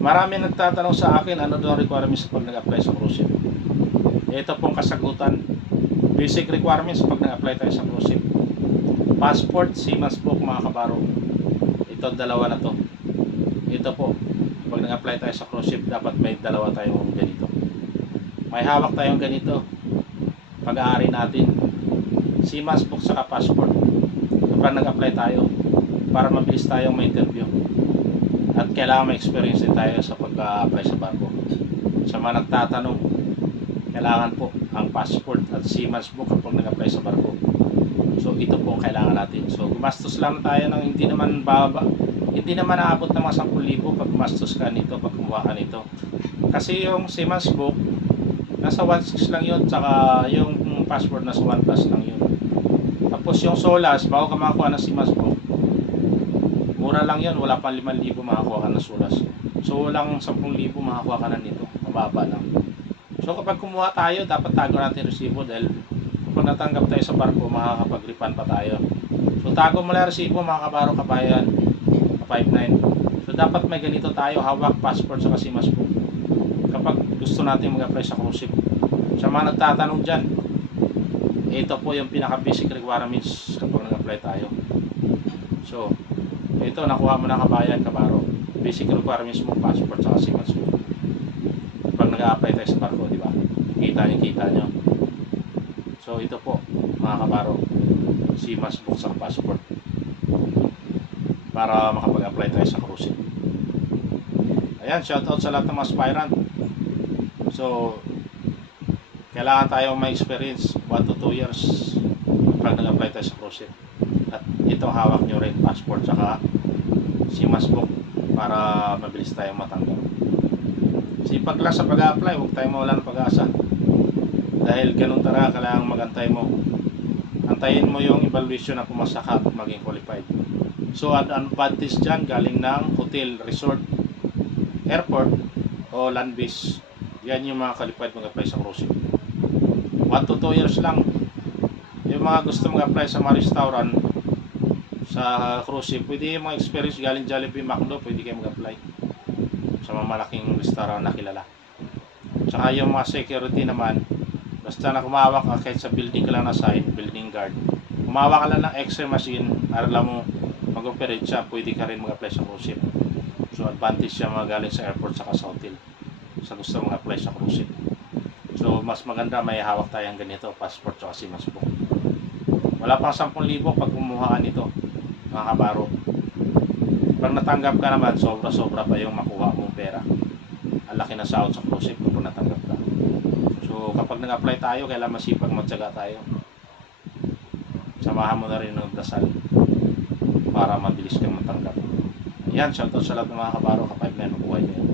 Marami nagtatanong sa akin ano daw ang requirements pag nag-apply sa cruise ship. Ito pong kasagutan. Basic requirements pag nag-apply tayo sa cruise ship. Passport, seaman's book mga kabaro. Ito dalawa na to. Ito po, pag nag-apply tayo sa cruise ship, dapat may dalawa tayong ganito. May hawak tayong ganito. Pag-aari natin. Seaman's book saka passport. Kapag nag-apply tayo, para mabilis tayong ma-interview. At kailangan may experience din tayo sa pag-apply sa barko. Sa mga nagtatanong, kailangan po ang passport at seaman's book kapag nag-apply sa barko. So ito po ang kailangan natin. So gumastos lang tayo ng hindi naman baba, hindi naman naabot ng mga 10,000 pag gumastos ka nito, pag kumuha ka nito. Kasi yung seaman's book, nasa 1.6 lang yun, tsaka yung passport nasa 1+ lang yun. Tapos yung SOLAS, bago ka makakuha ng seaman's book, mura lang yun, wala pang 5,000 makakuha ka ng SOLAS. So walang 10,000 makakuha ka na nito, mababa lang. So kapag kumuha tayo, dapat tago natin resibo dahil kapag natanggap tayo sa barko, makakapag-refund pa tayo. So tago mo lang resibo mga kabaro kabayan, ka-59. So dapat may ganito tayo, hawak, passport sa seaman's book kapag gusto natin mag-apply sa cruise ship. Sa mga nagtatanong dyan, ito po yung pinaka-basic requirements kapag nag-apply tayo. So ito, nakuha mo na kabayan, kabaro. Basic requirements mo, passport sa seaman's book. Kapag nag-apply tayo sa barko, di ba? Kita nyo. So ito po, mga kabaro, seaman's book sa passport para makapag-apply tayo sa cruise ship. Ayan, shoutout sa lahat ng mga aspirant. So kailangan tayo may experience 1 to 2 years kapag nag-apply tayo sa cruise ship. At itong hawak nyo rin, passport saka seaman's book para mabilis tayong matanggap. Sipag lang sa pag-apply, huwag tayong mawalan ng pag-asa. Dahil ganun talaga, kailangan magantay mo. Antayin mo yung evaluation na pumasa ka at maging qualified. So, ang advantage dyan, galing ng hotel, resort, airport, o land base. Yan yung mga qualified mag-apply sa cruise ship. 1 to 2 years lang. Yung mga gusto mag-apply sa mga restaurant, sa cruise ship, pwede yung mga experience galing Jollibee, McDo, pwede kayo mag-apply sa mga malaking restaurant na kilala. Tsaka yung mga security naman, basta na kumawak ka kahit sa building ka lang na sign, building guard, kumawak ka lang ng X-ray machine, alam mo mag-operate siya, pwede ka rin mag-apply sa cruise ship. So advantage siya mga galing sa airport saka sa hotel sa gusto mag-apply sa cruise ship. So mas maganda may hawak tayong ganito, passport saka seaman's book. Wala pang 10,000 pag kumuha ka nito, mga kabaro. Pag natanggap ka naman, sobra-sobra pa yung makuha mong pera. Ang laki na sahod sa cruise ship kung natanggap ka. So kapag nag-apply tayo, kailangan masipag magtyaga tayo. Samahan mo na rin ng dasal para mabilis kang matanggap. Ayan, shoutout sa lahat ng mga kabaro, ka-5 na mabuhay kayo.